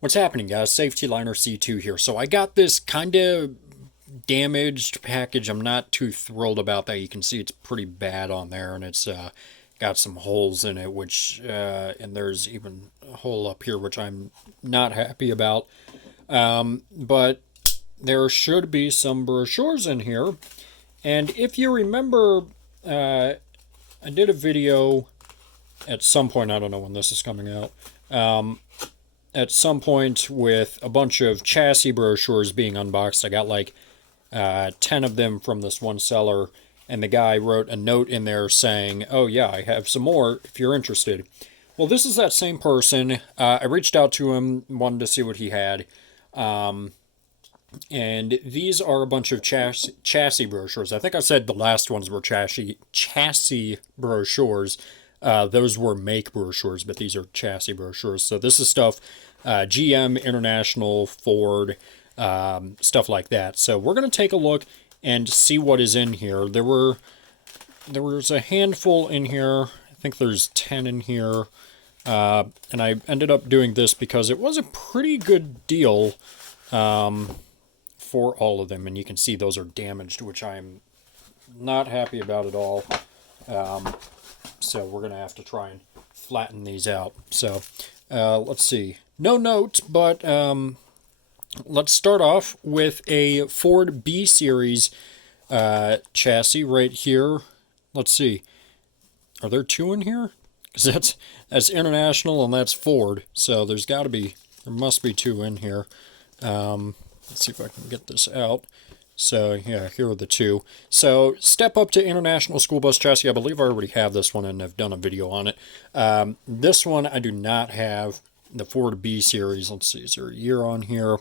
What's happening, guys? Safety Liner C2 here. So I got this kind of damaged package. I'm not too thrilled about that. You can see it's pretty bad on there, and it's got some holes in it, which and there's even a hole up here, which I'm not happy about. But there should be some brochures in here, and if you remember, I did a video at some point. I don't know when this is coming out. At some point with a bunch of chassis brochures being unboxed. I got like 10 of them from this one seller, and the guy wrote a note in there saying, oh yeah, I have some more if you're interested. Well, this is that same person. I reached out to him, wanted to see what he had. And these are a bunch of chassis brochures. I think I said the last ones were chassis brochures. Those were make brochures, but these are chassis brochures. So this is stuff GM, International, Ford, stuff like that. So we're going to take a look and see what is in here. There was a handful in here. I think there's 10 in here. And I ended up doing this because it was a pretty good deal for all of them. And you can see those are damaged, which I'm not happy about at all. So we're going to have to try and flatten these out. So let's see. No notes, but let's start off with a Ford B Series chassis right here. Let's see. Are there two in here? Because that's International and that's Ford. So there must be two in here. Let's see if I can get this out. So, yeah, here are the two. So, step up to International School Bus Chassis. I believe I already have this one and have done a video on it. This one I do not have. The Ford B Series. Let's see, is there a year on here?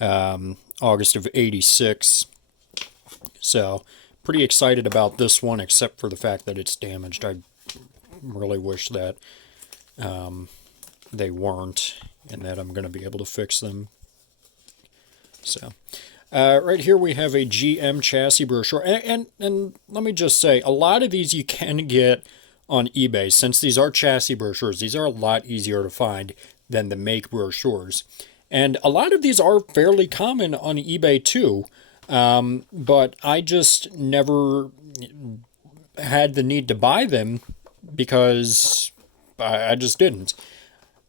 August of 86. So, pretty excited about this one, except for the fact that it's damaged. I really wish that they weren't, and that I'm going to be able to fix them. So... right here we have a GM chassis brochure, and let me just say, a lot of these you can get on eBay. Since these are chassis brochures, these are a lot easier to find than the make brochures. And a lot of these are fairly common on eBay too, but I just never had the need to buy them because I just didn't.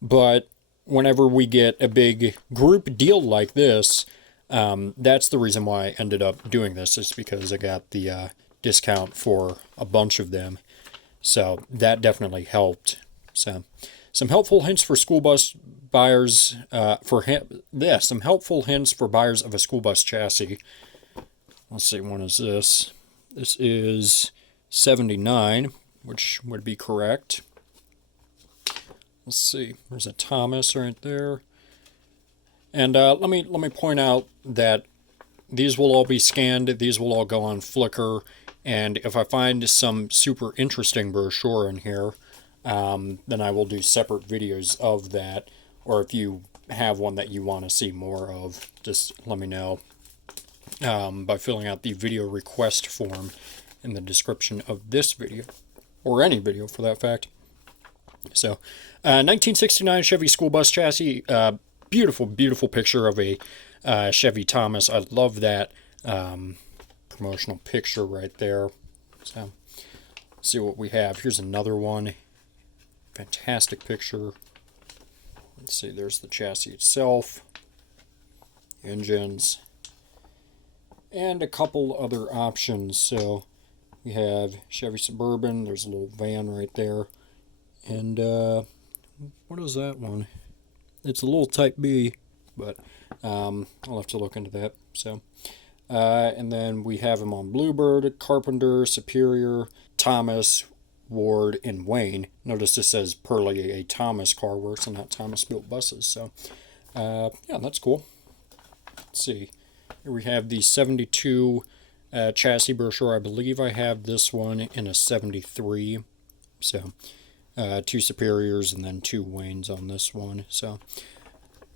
But whenever we get a big group deal like this, that's the reason why I ended up doing this, is because I got the discount for a bunch of them. So that definitely helped. So some helpful hints for school bus buyers, some helpful hints for buyers of a school bus chassis. Let's see, when is this? This is 79, which would be correct. Let's see, there's a Thomas right there. And let me point out that these will all be scanned. These will all go on Flickr. And if I find some super interesting brochure in here, then I will do separate videos of that. Or if you have one that you want to see more of, just let me know by filling out the video request form in the description of this video, or any video for that fact. So, 1969 Chevy school bus chassis. Beautiful, beautiful picture of a Chevy Thomas. I love that promotional picture right there. So, let's see what we have. Here's another one. Fantastic picture. Let's see, there's the chassis itself, engines, and a couple other options. So, we have Chevy Suburban. There's a little van right there. And, what is that one? It's a little Type B, but I'll have to look into that. So, and then we have them on Bluebird, Carpenter, Superior, Thomas, Ward, and Wayne. Notice this says Pearly, a Thomas car works, and not Thomas Built Buses. So, yeah, that's cool. Let's see. Here we have the 72 chassis brochure. I believe I have this one in a 73. So, two Superiors and then two Waynes on this one. So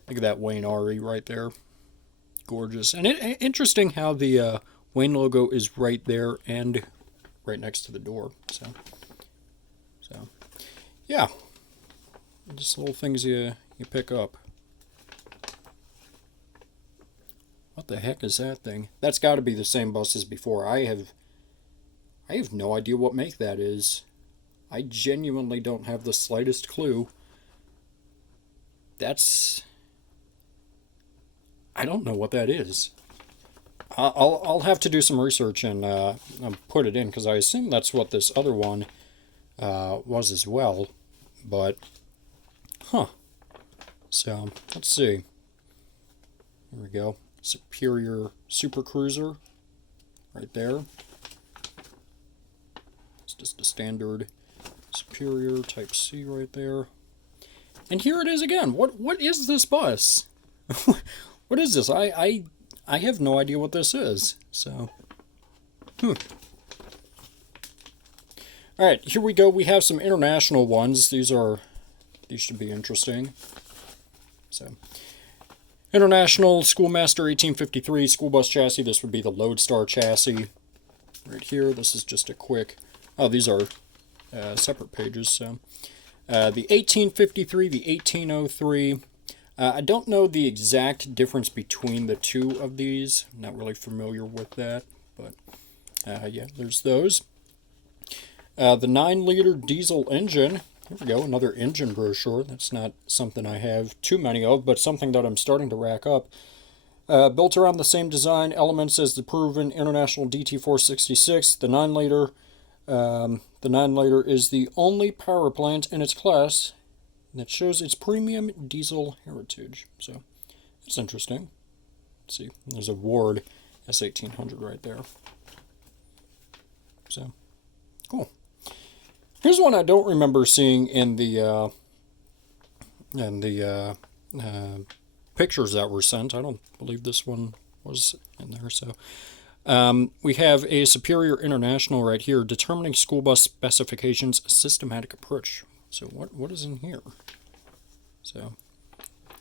look at that Wayne RE right there. Gorgeous. And interesting how the Wayne logo is right there and right next to the door. So yeah, just little things you pick up. What the heck is that thing? That's got to be the same bus as before. I have no idea what make that is. I genuinely don't have the slightest clue. I don't know what that is. I'll have to do some research and put it in, because I assume that's what this other one was as well. But, huh. So, let's see. Here we go. Superior Super Cruiser. Right there. It's just a standard Superior Type C right there. And here it is again. What is this bus? What is this? I have no idea what this is. So, Alright, here we go. We have some international ones. These should be interesting. So, International Schoolmaster 1853 school bus chassis. This would be the Lodestar chassis. Right here. This is just a quick... Oh, these are separate pages. So, the 1853, the 1803... I don't know the exact difference between the two of these. I'm not really familiar with that, but yeah, there's those. The 9-liter diesel engine. Here we go, another engine brochure. That's not something I have too many of, but something that I'm starting to rack up. Built around the same design elements as the proven International DT466. The 9-liter is the only power plant in its class that shows its premium diesel heritage. So, that's interesting. Let's see. There's a Ward S1800 right there. So, cool. Here's one I don't remember seeing in the pictures that were sent. I don't believe this one was in there. So, we have a Superior International right here, determining school bus specifications, systematic approach. So what is in here? So,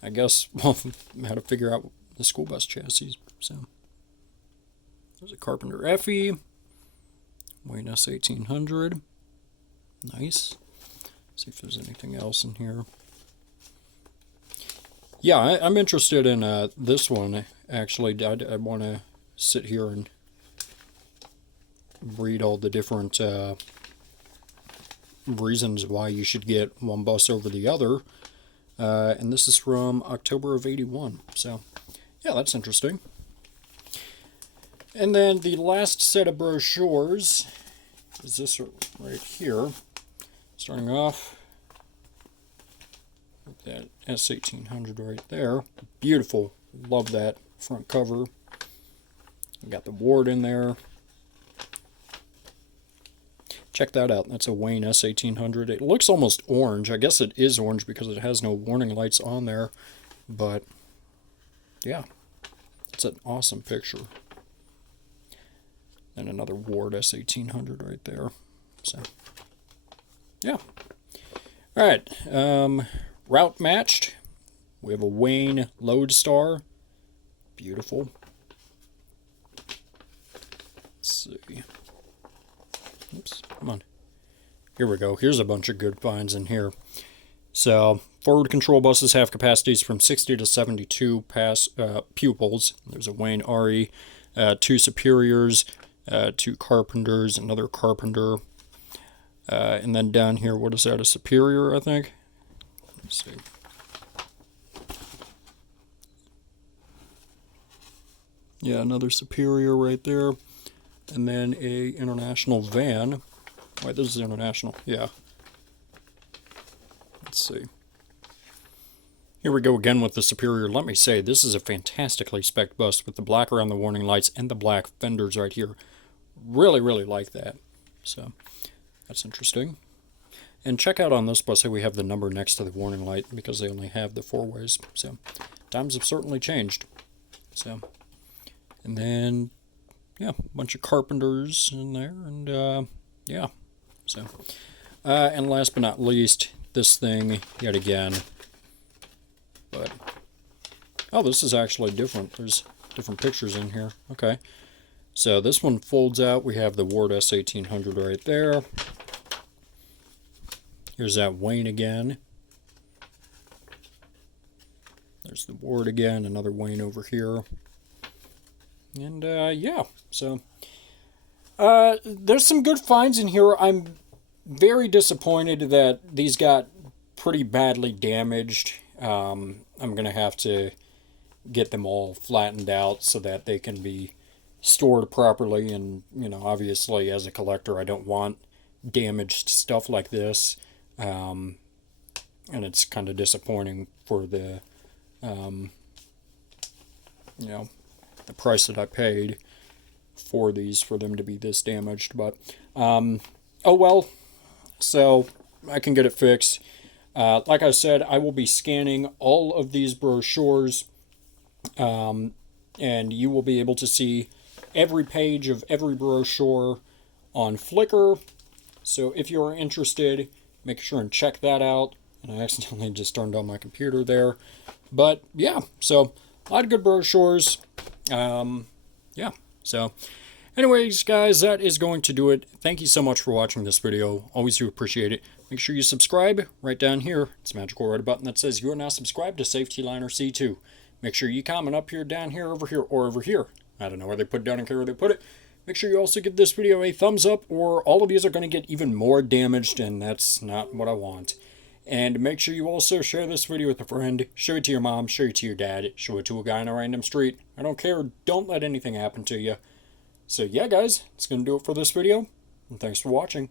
I guess, well, how to figure out the school bus chassis. So, there's a Carpenter FE, Wayne S1800. Nice. See if there's anything else in here. Yeah, I'm interested in this one, actually. I want to sit here and read all the different reasons why you should get one bus over the other. And this is from October of 81. So, yeah, that's interesting. And then the last set of brochures is this right here. Starting off with that S1800 right there. Beautiful. Love that front cover. Got the Ward in there. Check that out. That's a Wayne S1800. It looks almost orange. I guess it is orange because it has no warning lights on there. But, yeah. It's an awesome picture. And another Ward S1800 right there. So, yeah. Alright. Route matched. We have a Wayne Lodestar. Beautiful. Let's see. Oops, come on. Here we go. Here's a bunch of good finds in here. So, forward control buses have capacities from 60 to 72 pupils. There's a Wayne RE, 2 Superiors, 2 Carpenters, another Carpenter. And then down here, what is that? A Superior, I think? Let's see. Yeah, another Superior right there. And then a International van. Wait, this is International. Yeah. Let's see. Here we go again with the Superior. Let me say, this is a fantastically spec'd bus with the black around the warning lights and the black fenders right here. Really, really like that. So, that's interesting. And check out on this bus how we have the number next to the warning light because they only have the 4 ways. So, times have certainly changed. So, and then, yeah, a bunch of Carpenters in there, and yeah, so, and last but not least, this thing, yet again, but, oh, this is actually different. There's different pictures in here. Okay, so this one folds out. We have the Ward S1800 right there. Here's that Wayne again. There's the Ward again, another Wayne over here. And yeah, so there's some good finds in here. I'm very disappointed that these got pretty badly damaged. I'm gonna have to get them all flattened out so that they can be stored properly. And obviously, as a collector, I don't want damaged stuff like this. And it's kind of disappointing for the you know the price that I paid for these, for them to be this damaged. But oh well, so I can get it fixed. Like I said, I will be scanning all of these brochures, and you will be able to see every page of every brochure on Flickr. So if you're interested, make sure and check that out. And I accidentally just turned on my computer there. But yeah, so a lot of good brochures. Yeah, so anyways, guys, that is going to do it. Thank you so much for watching this video. Always do appreciate it. Make sure you subscribe right down here. It's a magical red button that says you are now subscribed to Safety Liner C2. Make sure you comment up here, down here, over here, or over here. I don't know where they put it, I don't care where they put it. Make sure you also give this video a thumbs up, or all of these are going to get even more damaged, and that's not what I want. And make sure you also share this video with a friend. Show it to your mom, show it to your dad, show it to a guy on a random street. I don't care, don't let anything happen to you. So yeah, guys, that's going to do it for this video, and thanks for watching.